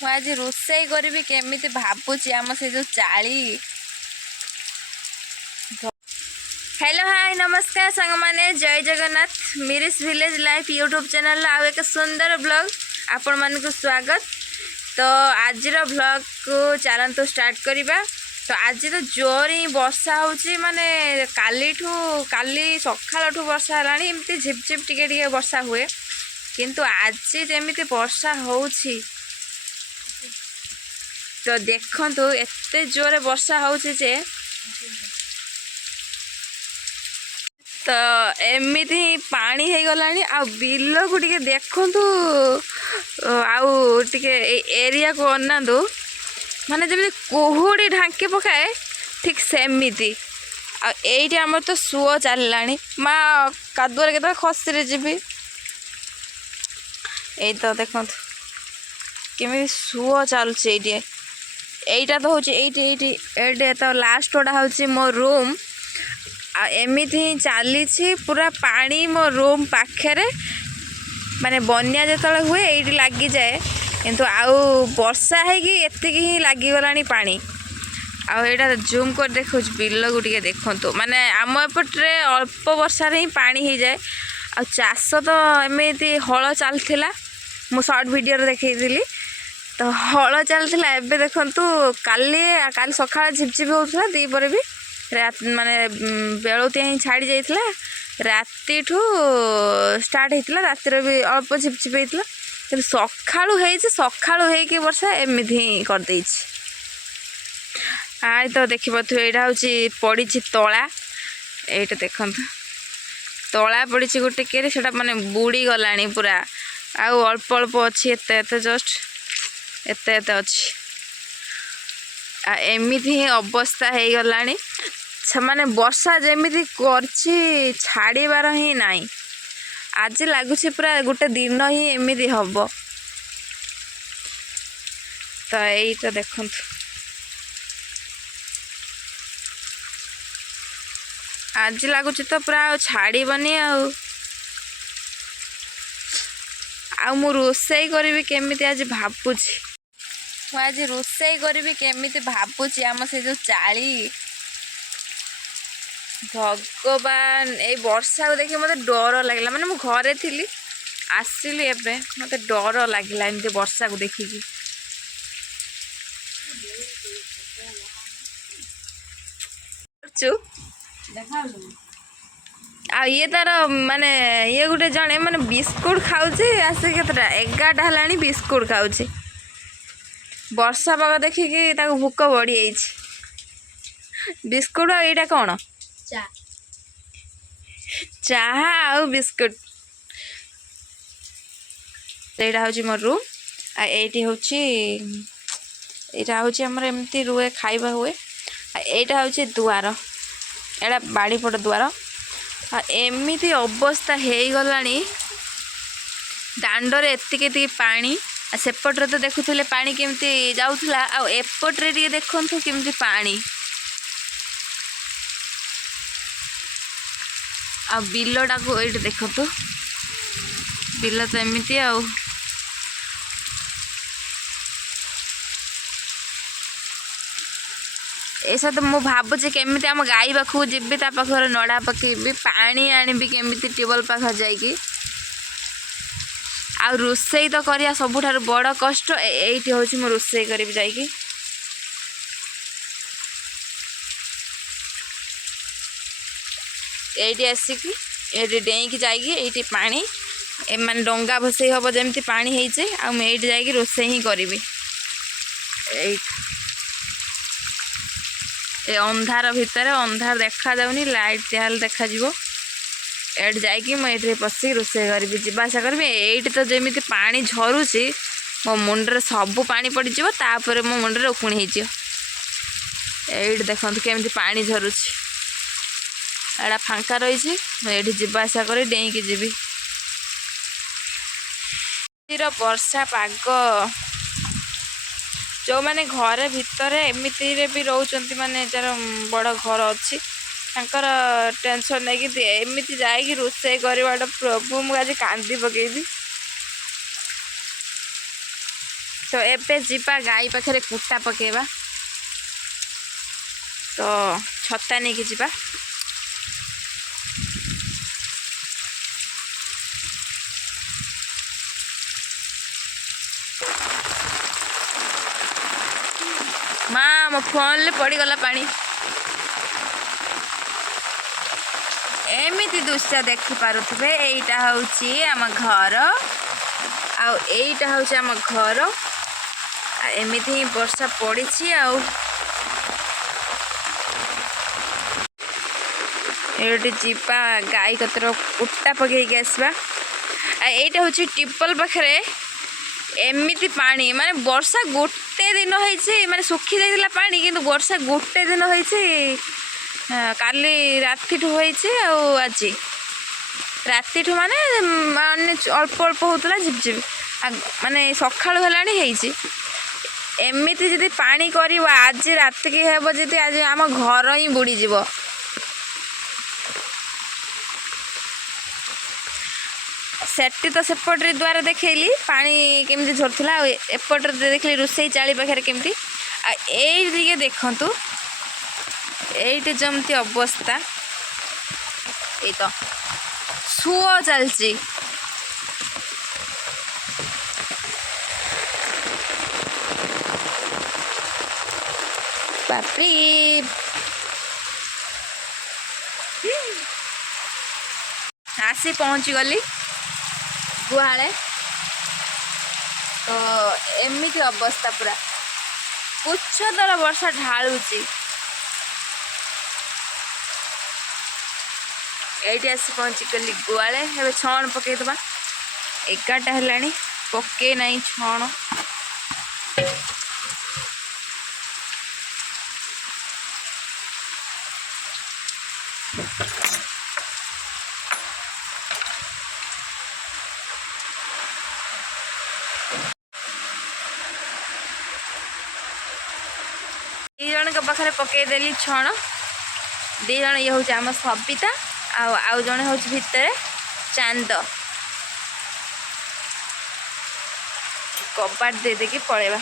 आज रोसई करी केमी भावुची आम से जो चाली। हेलो हाय नमस्कार सांग माने जय जगन्नाथ मिरिस विलेज लाइफ यूट्यूब चैनल आउ एक सुंदर ब्लॉग आपण मान को स्वागत। तो आज ब्लॉग को चलतु स्टार्ट करवा। तो आज तो जोर ही वर्षा होची माने काली सकाळठू वर्षा हलानी एमती झिपझिप टिके टिके वर्षा हुए किंतु आज जमी वर्षा होची तो देखंतु एते जोरे वर्षा होची जे तो एमती पानी हो गलानी आ बिल को टिके देखंतु आउ टिके एरिया को अनातु माने जमी कुहुड़ी ढांकी पकाए ठीक सेमती आईटी आम तो सुओ चलला माँ कादुआरे के खसी जीवी यही तो देखो केमी सुओ चलुचे यहीटा तो हूँ ये तो लास्ट गोटा हूँ मो रूम एमती ही चली पूरा पानी मो रूम पाखे माने बन्या जो हुए ये लगी जाए किंतु आउ वर्षा है कि एतिक ही लगिगला पानी आईटा जूम कर देखो बिल को टे देखु माने आम एपटे अल्प वर्षा ही पानी हो जाए आ चाष तो एमती हल चलता मु शॉर्ट वीडियो देखी तो हल चलता एवं देखु काली सका झिपझिप होता दीपर भी माने बेलुतिया ही छाड़ी जाइए राति ठू स्टार्ट होता रातिर भी अल्प झिपझिप होता कि सकाळु होइकी वर्षा एमती ही करदे आई तो देखिए यहाँ हूँ पड़ी तला ये देखु तला पड़ी गोटे के माने बुड़ी गला पूरा आउ अल्प अल्प अच्छी एत जस्ट एत अच्छी एमती ही अवस्था हो गला माने वर्षा जमी करछि छाड़बार ही नाई आज लगुच पूरा गोटे दिन ही एमती हम तो यही तो देखु आज लगुच तो पूरा छाड़बनी मु रोसई करी केमी आज भावुची आज रोसई करी केमी भावुची आम से जो चाली भगवान ये वर्षा को देखिए मत डर लगे मैंने घरे थी आसली एवं मत डर लगे एमती वर्षा को देखिकी आ ये तार माने ये गोटे जड़े माने बिस्कुट खाऊे आसे केतटा 11टा है बिस्कुट खाऊे वर्षा पाग देखिकी भूक बढ़ी जाइए बिस्कुट आईटा कौन चाहा आउ बिस्कुट यहाँ हूँ मोर रूम आईटी हूँ यहाँ हूँ आमर एमती रुए खाइबा हुए यहाँ हूँ दुआर एटा बाड़ीपट दुआर एमती अवस्था हो गला दांडर एति पानी सेपट्रे तो देखुले पानी केमती जाऊला आएपट्रे टे देखु केमती पानी आ बिलटा को ये देखु बिल तो एमती ऐसा तो मुझे भावुचे केमी आम गाई पाखु जी पाखर नड़ा पकईबी पानी आनी केमी ट्यूबवेल पाख जाकि आ रोसई तो करिया सबुठार बड़ कष्ट ये हूँ मो रोसई करी जाकि ये आसिकी ये डेईकी जाकि पानी माने डंगा भसई हम जमी पानी होचे आईटी जाकि रोसई ही करी ए अंधार भितर अंधार देखा जाऊनी लाइट जहाँ देखा एट जाकि मुझे पशिक रोसई करी जासा करी ये तो जमी पानी झरुची मो मुंडे सबू पानी पड़जर मो मुंडे उकुणी ये देखो केमी पानी झरुची एड़ा फांका रही मुझे जासा कर डेईकी जीवी वर्षा पाग जो मैंने घर भितर एमती भी रोच माने जार बड़ घर अच्छी टेंशन नहीं कि एमती जाकि रोसई करवाटा प्रभु मुझे आज कांदी पकईबी तो एबे जीवा गाई पाखे कुटा पकेबा तो छता नहीं कि जीवा माँ मो फोन ले पड़गला पानी एमती दृश्य देखिपे यहीटा हूँ आम घर आईटा हूँ आम घर एमती ही वर्षा पड़ी ये जीवा गाई कतर कुटा पकईक आसवा यहीटा हूँ टिपल पाखे एमती पानी माने वर्षा गोटे दिन होइछि माने सुखी जाइला पानी किंतु वर्षा गोटे दिन होइछि काली राति ठु होइछि आ आज राति ठु माने माने अल्प अल्प होतला झिपझिप माने सखाळु हेलाणी हेइछि एमती जदि पानी करिवो आज रात के हेबो जदि आज आम घर ही बुड़ी जीवो सेठी तो सेपटे द्वारा देखली पानी केमती झरथुला एपटे देखली रोसई चाली पाखे केमती ये देखंतु ये जमती अवस्था ये तो सुओ चलची बापरे आसी पहुँची गली गुहाले तो एमती अवस्था पूरा उच्चतर वर्षा ढालुची ये आसी पहुँची गली गुहाले हे छण पकईदबा 11टा है पके नहीं छण जन के पाखे पकईदेली छण दी जन ये हूँ आम सबिता आउ जन हूँ भितर चांद कबाट दे देकी पड़ेबा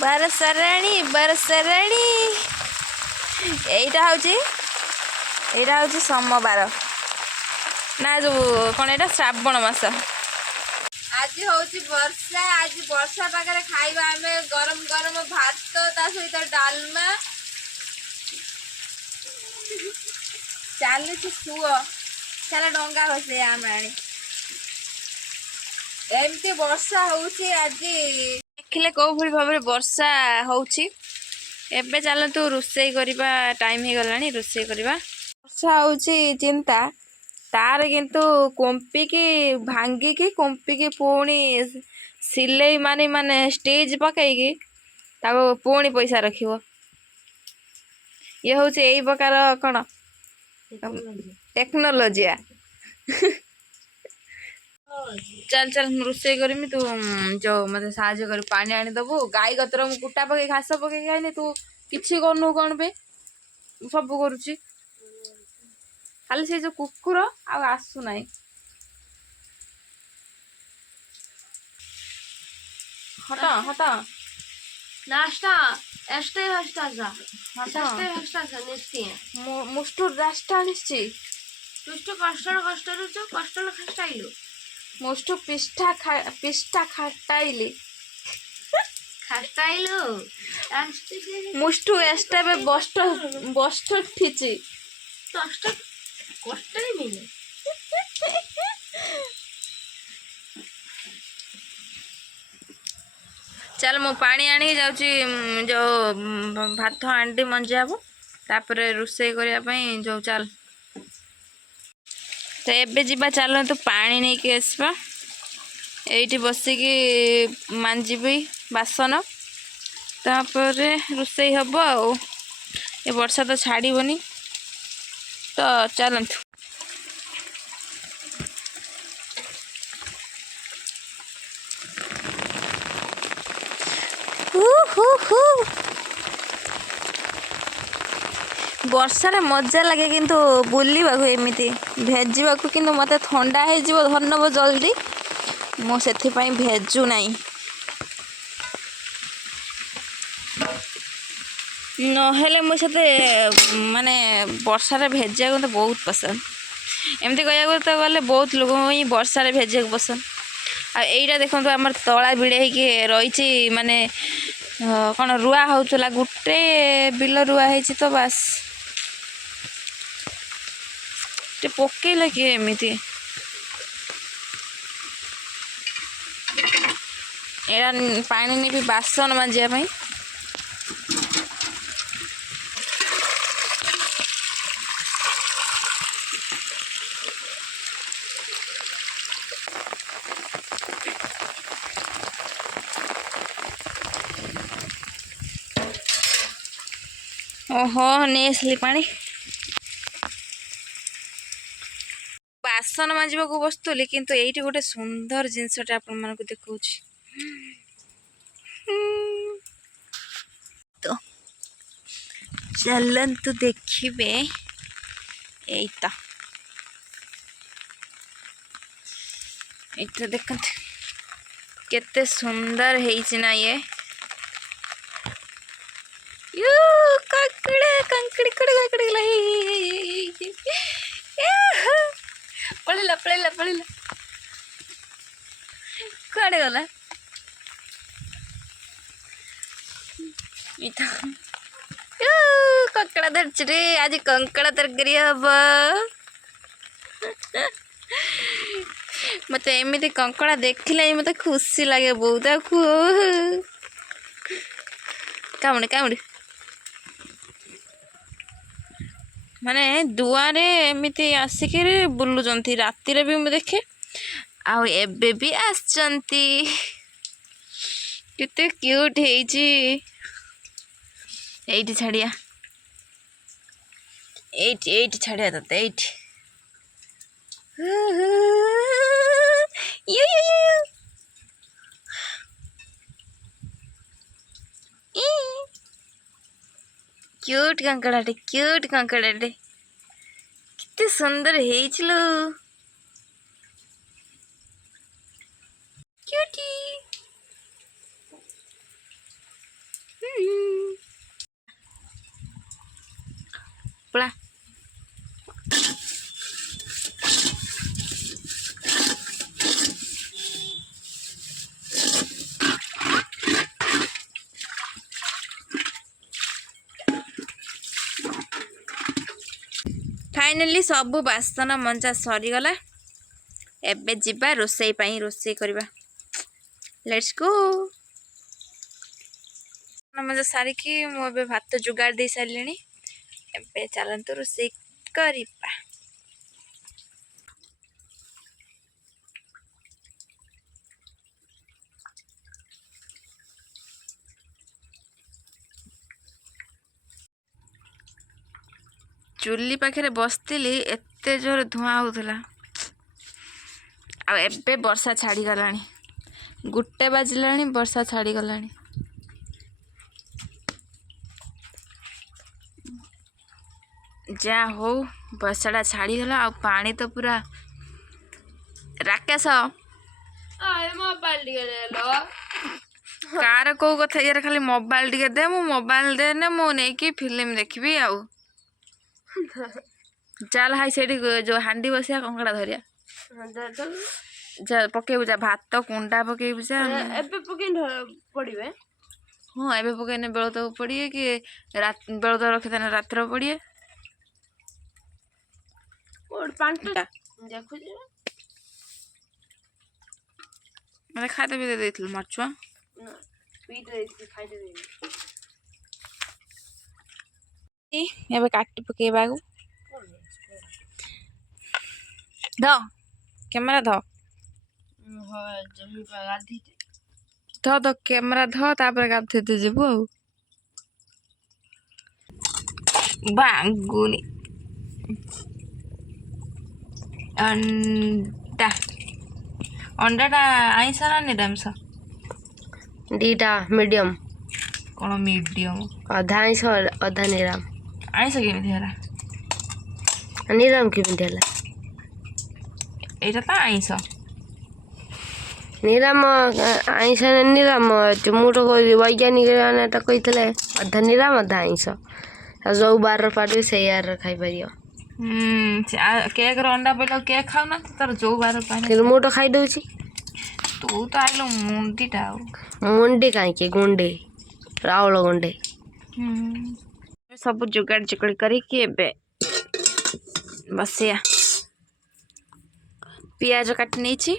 बरसराणी बरसराणी एटा हूँ सोमवार ना जो कौन एटा श्रावण मास आज हूँ वर्षा आज वर्षा पाखे खाइबा आमे गरम गरम भात ता सहित डालमा चलुच सुओ चल डंगा बसे आम आनी एमती वर्षा होउची आज देखिले कौ भली भाव वर्षा होउची एबे चलतु रोसई करबा टाइम हो गलानी रोसई करबा वर्षा होउची चिंता तार किंतु कोंपिकी भांगिकी कोंपिकी पुणी सिलाई मानी माने स्टेज पकईकी ताको पुणी पैसा रखिबो ये हूँ यही प्रकार कौन टेक्नोलोजी चल चल रोसई करमी तू जो मत साहय कर पानी आनीदबू गाई गतर मु कुटा पकई घास पकई खाइनी तू किसी करनु कौन पे सब करुची खाली से जो कुकुर आसु ना हटा हटा नाश्ता एस्टे हस्ता जा एस्टे हस्ता जा निस्ती मुष्टु रास्ता निश्ची तुष्ट कष्ट रुचो कष्ट खस्टाइलो मुष्टु पिष्टा खटाइली खस्टाइलो मुष्टु एस्टा बे बस्ट ठिची कष्ट कष्ट नहीं मिले चल मु पानी आनी जाउची जो भात हांडी मंजाबो तापर रोसई करिया पई जो चल तो एबे जीवा चल तू पानी नहीं के आसबा एठी बसिकी मांजीबी बासन तापर रोसई हबो आ ए वर्षा तो छाड़ीबनी तो चलतु ବର୍ଷାରେ ମଜା ଲାଗେ କିନ୍ତୁ ବୁଲିବାକୁ ଏମିତି ଭେଜିବାକୁ, କିନ୍ତୁ ମୋତେ ଥଣ୍ଡା ହେଇଯିବ ଧରିନବ ଜଲ୍ଦି, ମୁଁ ସେଥିପାଇଁ ଭେଜୁ ନାହିଁ। ନହେଲେ ମୁଁ ସେତେ ମାନେ ବର୍ଷାରେ ଭେଜିବାକୁ ମୋତେ ବହୁତ ପସନ୍ଦ। ଏମିତି କହିବାକୁ ତ ଗଲେ ବହୁତ ଲୋକଙ୍କୁ ହିଁ ବର୍ଷାରେ ଭେଜିବାକୁ ପସନ୍ଦ। ଆଉ ଏଇଟା ଦେଖନ୍ତୁ ଆମର ତଳା ଭିଡ଼େଇ ହେଇକି ରହିଛି, ମାନେ କ'ଣ ରୁଆ ହେଉଥିଲା, ଗୋଟେ ବିଲ ରୁଆ ହେଇଛି ତ ବାସ୍। ଟିକେ ପକେଇଲା କିଏ ଏମିତି? ଏଇଟା ପାଣି ନେବି ବାସନ ମାଜିବା ପାଇଁ। ଓହୋ, ନେଇ ଆସିଲି ପାଣି। ବାସନ ମାଜିବାକୁ ବସୁଥିଲି, କିନ୍ତୁ ଏଇଠି ଗୋଟେ ସୁନ୍ଦର ଜିନିଷଟା ଆପଣମାନଙ୍କୁ ଦେଖାଉଛି। ତ ଚାଲନ୍ତୁ ଦେଖିବେ। ଏଇଟା ଦେଖନ୍ତୁ କେତେ ସୁନ୍ଦର ହେଇଛି ନା ଇଏ। ପଳେଇଲା ପଳେଇଲା ପଳେଇଲା, କୁଆଡ଼େ ଗଲା? କଙ୍କଡ଼ା ଧରିଛି ରେ, ଆଜି କଙ୍କଡ଼ା ତରକାରୀ ହବ। ମତେ ଏମିତି କଙ୍କଡ଼ା ଦେଖିଲେ ମତେ ଖୁସି ଲାଗେ ବହୁତ। କାମୁଡ଼ି କାମୁଡ଼ି ମାନେ ଦୁଆରେ ଏମିତି ଆସିକିରି ବୁଲୁଛନ୍ତି, ରାତିରେ ବି ମୁଁ ଦେଖେ, ଆଉ ଏବେ ବି ଆସିଛନ୍ତି। କେତେ କ୍ୟୁଟ୍ ହେଇଛି। ଏଇଠି ଛାଡ଼ିଆ, ଏଇଠି ଛାଡ଼ିଆ ତତେ, ଏଇଠି। କ୍ୟୁଟ୍ କଙ୍କଡ଼ାଟେ, କ୍ୟୁଟ୍ କଙ୍କଡ଼ାଟେ, କେତେ ସୁନ୍ଦର ହେଇଥିଲୁ। କ୍ୟୁଟି। ପଳା। फाइनाली सबू बासन मंजा सरीगला। एबे जिबा रोसई पाई रोसई करबा। Let's go. मंजा सारिकी मु एबे भात जुगाड़ दे सारलिनी। एबे चलंतु रोसई करबा। चुली पाखे बसती एते जोर धुआं होता। एबे वर्षा छाड़ी गलानी, 1 बाजिलानी, वर्षा छाड़ी गलानी। जा हो वर्षाटा छाड़ी गला। आ पानी तो पूरा राकेश कार को कथा यार खाली मोबाइल टिके दे, मु मोबाइल देने मु नहीं फिल्म देखी आउ। चल हाई से जो हांडी बसिया कंकड़ा धरिया जा पकेबू जा भात कुंडा पकेबू जा एबे पकेन पड़िबे। हाँ एबे पकेने बेल तो पड़िए कि बेल तो रखी देने रात्र पड़िए। और पांचटा देखो जे मैं खाते भी दे देथिल मरचुआ ना पी दे खाई दे। एबे काटी पकेबा को ध कैमरा ध जमी गाधी ध कैमरा ध तापर गाधेते जेबू आ बांगुनी अंडा अंडाटा आइंसा ना निरामिष दीटा मीडियम କ'ଣ ମିଡ଼ିୟମ୍ ଅଧା ଆଇଁଷ ଅଧା ନିରାମ। ଆଇଁଷ କେମିତି ହେଲା? ନିରାମ କେମିତି ହେଲା? ଏଇଟା ତ ଆଇଁଷ। ନିରାମ ଆଇଁଷ ନିରାମ ଅଛି। ମୁଁ ତ ବୈଜ୍ଞାନିକ ମାନେ ତ କହିଥିଲେ ଅଧା ନିରାମ ଅଧା ଆଇଁଷ। ଯୋଉ ବାରରେ ପାରିବେ ସେଇ ବାରରେ ଖାଇପାରିବ। କେକ୍ର ଅଣ୍ଡା ପଇଲା କେକ୍ ଖାଉନାହାନ୍ତି ତାର ଯୋଉ ବାର ପାଇଲା। କିନ୍ତୁ ମୁଁ ତ ଖାଇଦଉଛି। ତୁ ତ ଆଇଲୁ ମୁଣ୍ଡିଟା ଆଉ। ମୁଣ୍ଡି କାହିଁକି ଗୁଣ୍ଡେ ରାଉଳ ଗୁଣ୍ଡେ। ସବୁ ଯୋଗାଡ଼ ଯୋଗାଡ଼ କରିକି ଏବେ ବସିଆ। ପିଆଜ କାଟି ନେଇଛି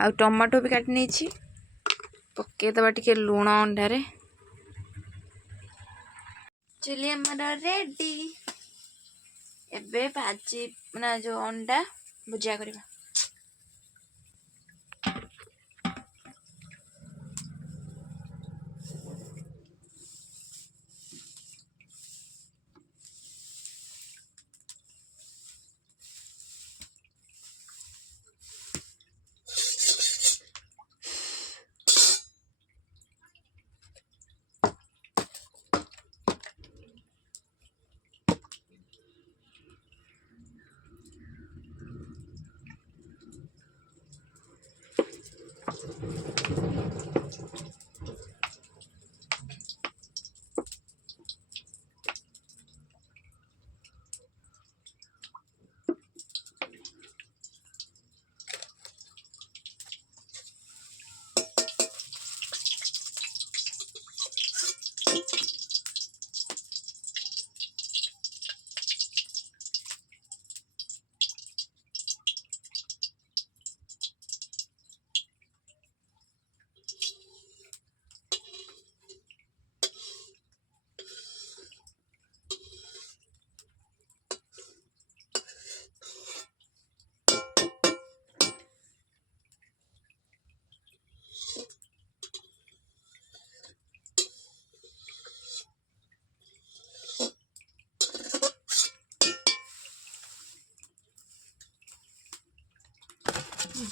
ଆଉ ଟମାଟୋ ବି କାଟି ନେଇଛି। ପକେଇଦବା ଟିକେ ଲୁଣ ଅଣ୍ଡାରେ। ଚୁଲି ଆମର ରେଡି। ଏବେ ଭାଜି ନା ଯୋଉ ଅଣ୍ଡା ଭୁଜିଆ କରିବା।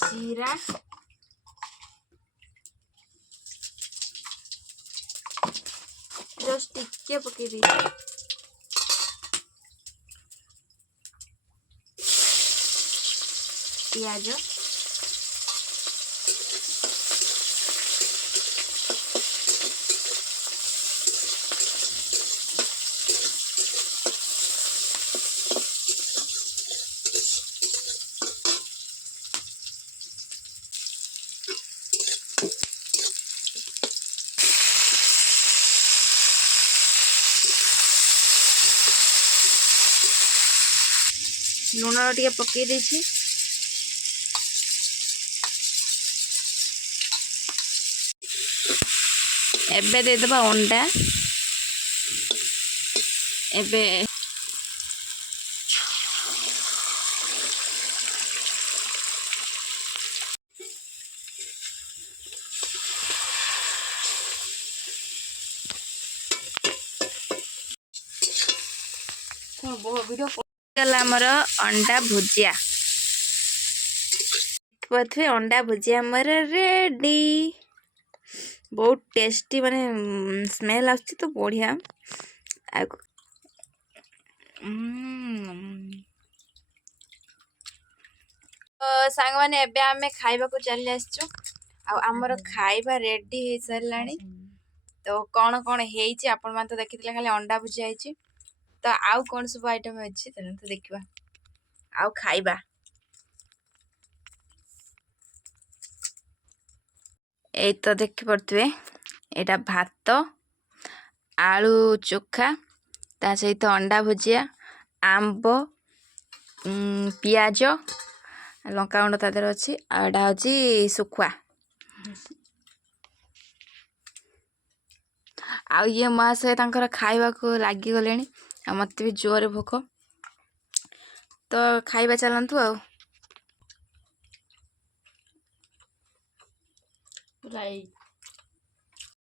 जीरा जस्ट टिके पकई दी। पियाज लुण टे पकई देछि। एबे दे दबा अंडा। एबे आमर अंडा भुजिया अंडा भुजिया आमर रेडी। बहुत टेस्टी माने स्मेल आछी तो बढ़िया। सांग माने एबे आमे खाइबा को चली आछू। आमर खाइबा रेडी हो सारानी। तो कौन कौन हेइची आपण मान तो देखिथिले खाली अंडा भुजिया हेइची। तो आउ कौन सब आइटम अच्छी तो देखा आउ खाइबा। ए तो देखि पड़थुए एटा भात आलू चोखा ता सहित अंडा भुजिया आंब पियाज लंका गुंड तादर अच्छी आटा हूँ सुखुआ। आउ ये महाशय तांकर खाइबा को लागी गले मत भी जोर भोक। तो खाइबा चलतु आ।